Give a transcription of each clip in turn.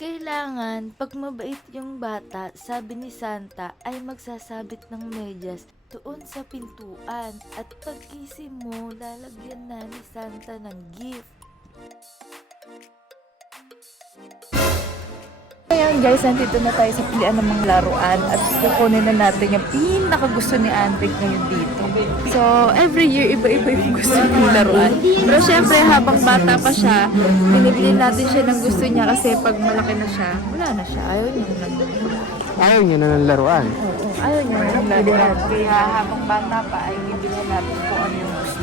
Kailangan, pag mabait yung bata, sabi ni Santa, ay magsasabit ng medyas doon sa pintuan. At paggising mo, lalagyan na ni Santa ng gift. Ngayon guys, nandito na tayo sa pilian ng mga laruan at kukunin na natin yung pinakagusto ni Andrick ngayon dito. So, every year, iba-iba yung gusto ng laruan. Pero syempre, habang bata pa siya, binibili natin siya ng gusto niya kasi pag malaki na siya, wala na siya. Ayaw niya na lang. Ayaw niya na ng laruan. Oo, ayaw niya na ng laruan. Kaya habang bata pa ay bibili natin kung ano yung gusto.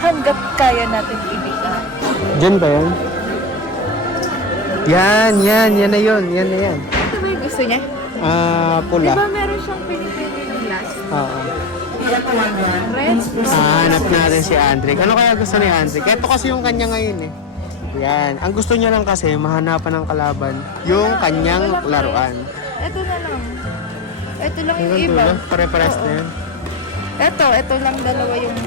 Hanggat kaya natin ibigay. Diyan ba yan? Yan na yun. Yan na yan. Ito ba yung gusto niya? Pula. Diba meron siyang pinipili ng glass? Oo. Red? Hanap natin si Andrick. Ano kaya gusto ni Andrick? Ito kasi yung kanya ngayon eh. Yan. Ang gusto niya lang kasi, mahanapan ng kalaban yung kanyang laruan. Ito na lang. Ito lang yung Hanggang iba. dulo, pare-pares na yan. Ito lang dalawa yung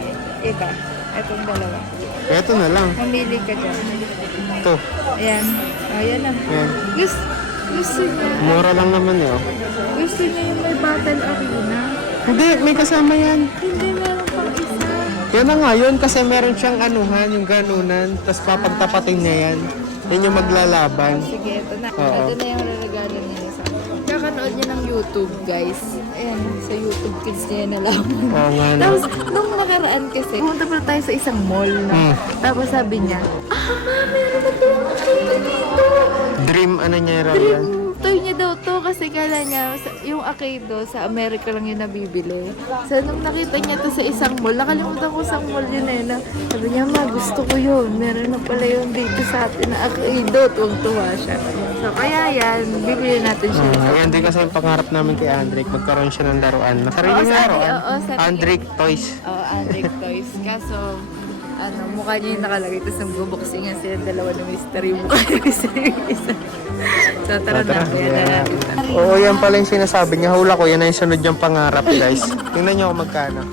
iba. Itong dalawa. Ito na lang. Mamili ka dyan. Ito. Ayan. Ayan na. Yan. Gusto niya. Mura lang naman eh. Oh. Gusto niya yung may battle arena. Hindi, may kasama yan. Hindi, meron pang isa. Yan na nga yun kasi meron siyang anuhan, yung ganunan. Tapos papagtapatin niya yan. Yan yung maglalaban. Sige, ito na. Oo. Ito na yung regalo niya sa akin. Kakanood niya ng YouTube, guys. Ayan, sa YouTube Kids niya nalaman. Oo nga na. Tapos, nung nakaraan kasi, pumunta pa tayo sa isang mall. No? Tapos sabi niya, meron na tayong akay dito. Dream ano niya raw yan. Dream toy niya daw to kasi kala niya yung Akaido sa Amerika lang yun nabibili. So nung nakita niya to sa isang mall, nakalimutan ko sa mall yun eh. Sabi niya, ma, gusto ko yun. Meron na pala yun dito sa atin na Akaido. Tuwang-tuwa siya. So kaya yan, bibili natin siya. Yan din kasi yung pangarap namin kay Andrick. Magkaroon siya ng laruan. Nasarili na laruan. Andrick Toys. Oo, Andrick Toys. Kaso, mukha niya yung nakalagay. Tapos nag-boxingan sila dalawa ng mystery. Mukha niya yung isa. So tara na, kaya na natin. Oo, yan pala yung sinasabi niya. Hula ko, yan na yung sunod niyang pangarap, guys. Tingnan niyo kung magkano.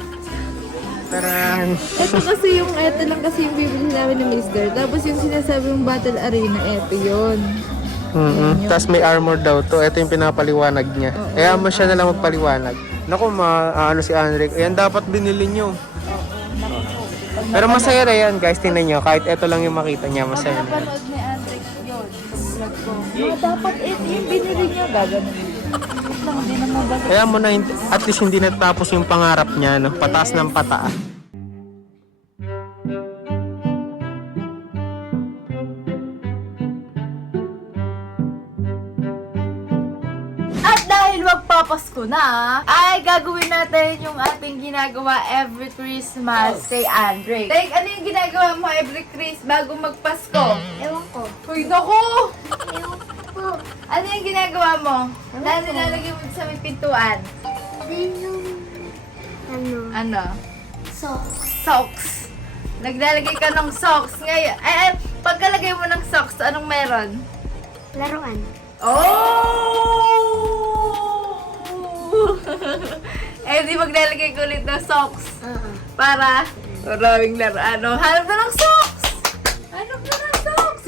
Taran! Ito lang kasi yung bibili namin ng Mister. Tapos yung sinasabi yung Battle Arena, ito yun. Tapos may armor daw to. Ito yung pinapaliwanag niya. Kaya mo siya na lang magpaliwanag. Naku, ano si Andrick. Ayan dapat binili niyo. Pero masaya na yan, guys. Tingnan niyo. Kahit ito lang yung makita niya, masaya na. Napanood ni Andrick yun. Vlog ko. Dapat ito yung binili niya. Gaganon. Lang, hindi naman gaganon. Kaya mo na, at least hindi natapos yung pangarap niya, no? Pataas ng pataas. At dahil magpapasko na, ay gagawin natin yung ating ginagawa every Christmas kay Andre. Like, ano yung ginagawa mo every Christmas bago magpasko? Ewan ko. Uy, naku! Ewan ko. Ano yung ginagawa mo? Na nilalagay mo sa may pintuan? Din yung Ano? socks. Socks. Naglalagay ka ng socks. Ngayon, pagkalagay mo ng socks, anong meron? Laruan. Oh! Di maglalagay ko ulit ng socks. Para maraming laro. Hanap na ng socks! Hanap na ng socks!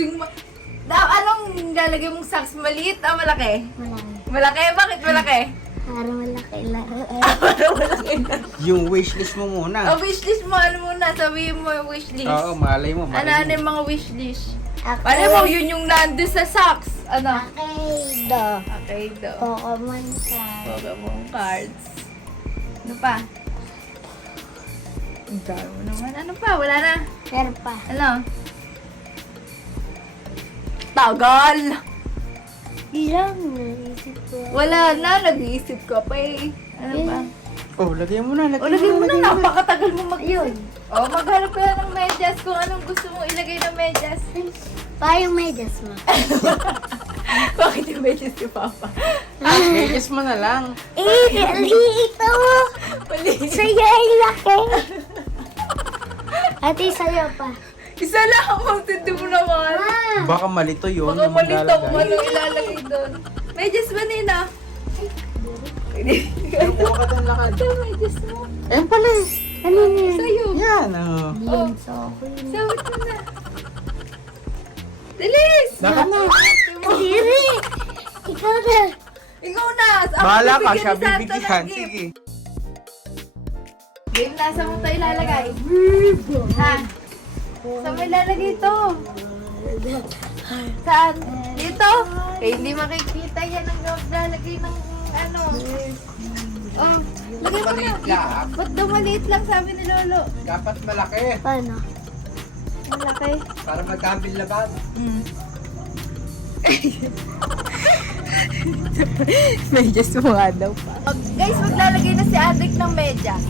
Anong lalagay mong socks? Maliit o malaki? Malaki. Malaki? Bakit malaki? Para malaki laruan. Para malaki na. Yung wishlist mo muna. Wishlist mo, ano muna? Sabihin mo yung wishlist. Oo, malay mo. Ano yung mga wishlist? Okay. Ano mo, yun yung nandun sa socks. Ano? Akaido. Okay, do. Pokemon card. Pokemon cards. Ano pa? Ang dami mo naman. Ano pa? Wala na. Meron pa. Ano? Tagal! Ilang naisip ko. Wala na. Nag-iisip ka pa eh. Ano pa? Oh, lagyan mo na. Lagay mo na. Napakatagal mo Yun. maghanap ka ng medyas kung anong gusto mong ilagay na medyas. Pa yung medyas mo. Bakit yung medyas ni Papa? Medyas mo na lang. Ito! Mali. Sa'yo ay laki. Ate, sa'yo pa. Isa lang. Magtindi mo naman. Baka malito yun. Baka malito kung anong ilalagay doon. Medyas ba, Nina? Kuha ka doon lakad. Ito, medyas mo. Ayun pala eh. Ano yun? Sa'yo. Yan, Yun sa akin. Sawit mo na. Dalis! Lakad na. Kadiri! Ikaw na. Ikaw na! Ako Bahala ka, bibigyan siya ni Santa ng bibigyan. gift. Sige. Game, nasa mo ito ilalagay? Ha? Saan mo ilalagay ito? Saan? Dito? Eh, hindi makikita yan ang lalagay ng ano. Oh, lagay mo na. Maliit lang. Ba't daw maliit lang sabi ni Lolo? Dapat malaki. Paano? Malaki. Para magkambil laban. Medyas mo nga daw pa. Guys, maglalagay na si Adric ng medyas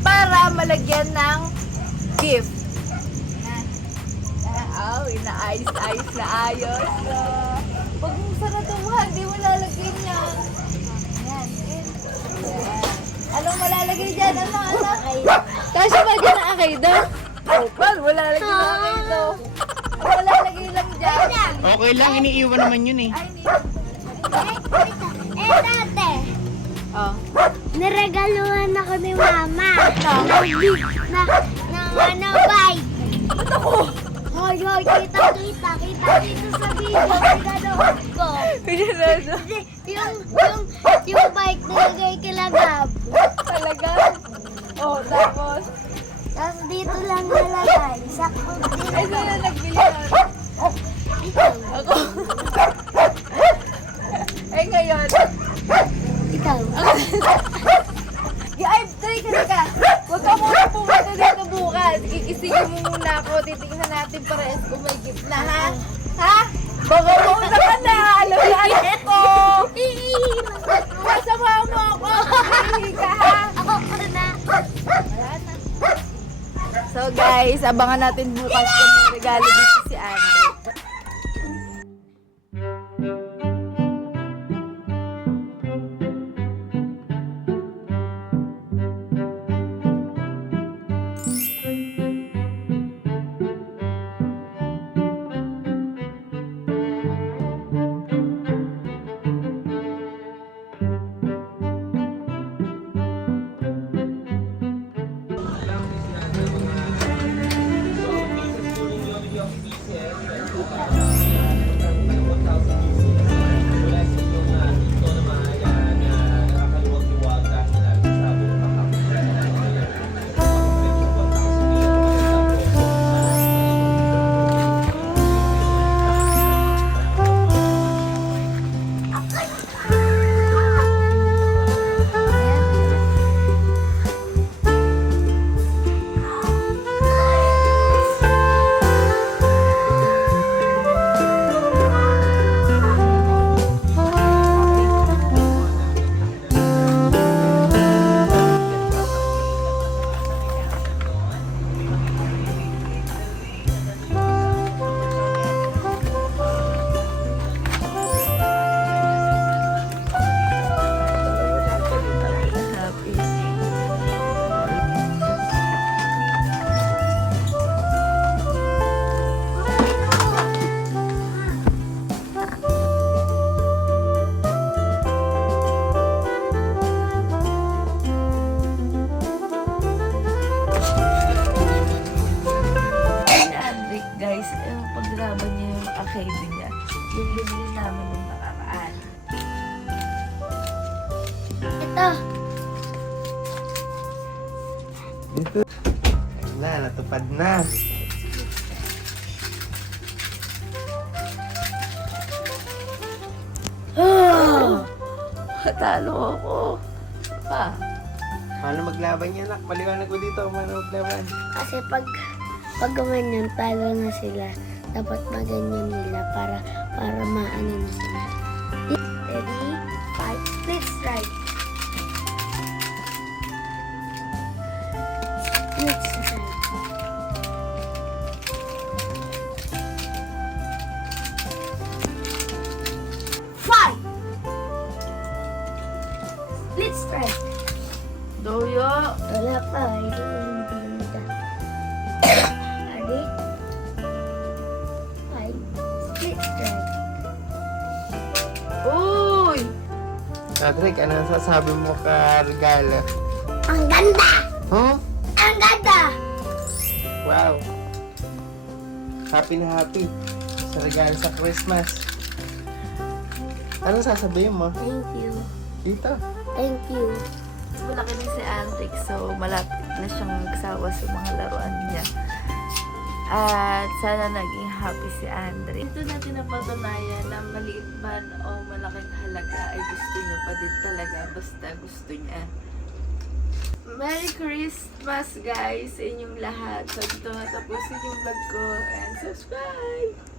para malagyan ng gift. Oh, inaayos-ayos na ayos. Pag saratuhan, di mo lalagyan yan. Yan. Anong malalagay dyan? Ano? Kasi ba dyan ang akaido? Oh, pal, wala lagay ng akaido. Wala lagay lang dyan. Okay lang, iniiwan naman yun eh. Ay, hindi. Dati. Oh. Niregaluhan ako ni Mama. Na ano, bike. Ba't ako? Hoy, kita dito sa video. Niregaluhan ko. Pinanado. Kasi yung bike nilagay kila Gab. Talaga? Oh, tapos? Tapos dito lang nalagay. Sakto dito. Ay, saan na nagbili nun? Ako. Ay, ngayon. Ikaw. Ay, teka. Huwag ka muna pumunta dito bukas. Kikisingin mo muna ako. Titingnan natin parehas kung may gift na, ha? Ha? Baka mauna ka na. Alam na alam ko. Masama mo ako. Hindi ka, ha? Ako na. Wala na. So guys, abangan natin bukas kung may regalo dito si Andre. Guys, yung paglaban niya yung arcade niya, yung binili namin nung nakaraan. Ito. Ayun na, natupad na. Talo ako. Pa. Paano maglaban yan, nak? Paliwanag ko dito, paano maglaban? Kasi pag gumanyan, talo na sila. Dapat maganyan nila para maano na sila. Ready? 5, let's try. Let's try. Five. Let's try. Doyo. Wala pa. Hindi. Ready? 5. Let's try. Uy! Patrick, ano ang sasabi mo ka regalo? Ang ganda! Huh? Ang ganda! Wow! Happy na happy sa regalo sa Christmas. Ano sasabihin mo? Thank you. Tita. Thank you. Malaki din si Antic, so malapit na siyang magsawa sa mga laruan niya. At sana naging happy si Andre. Ito natin napatunayan na maliit man o malaking halaga ay gusto niya pa din talaga basta gusto niya. Merry Christmas guys sa inyong lahat. So dito matapusin yung vlog ko and subscribe!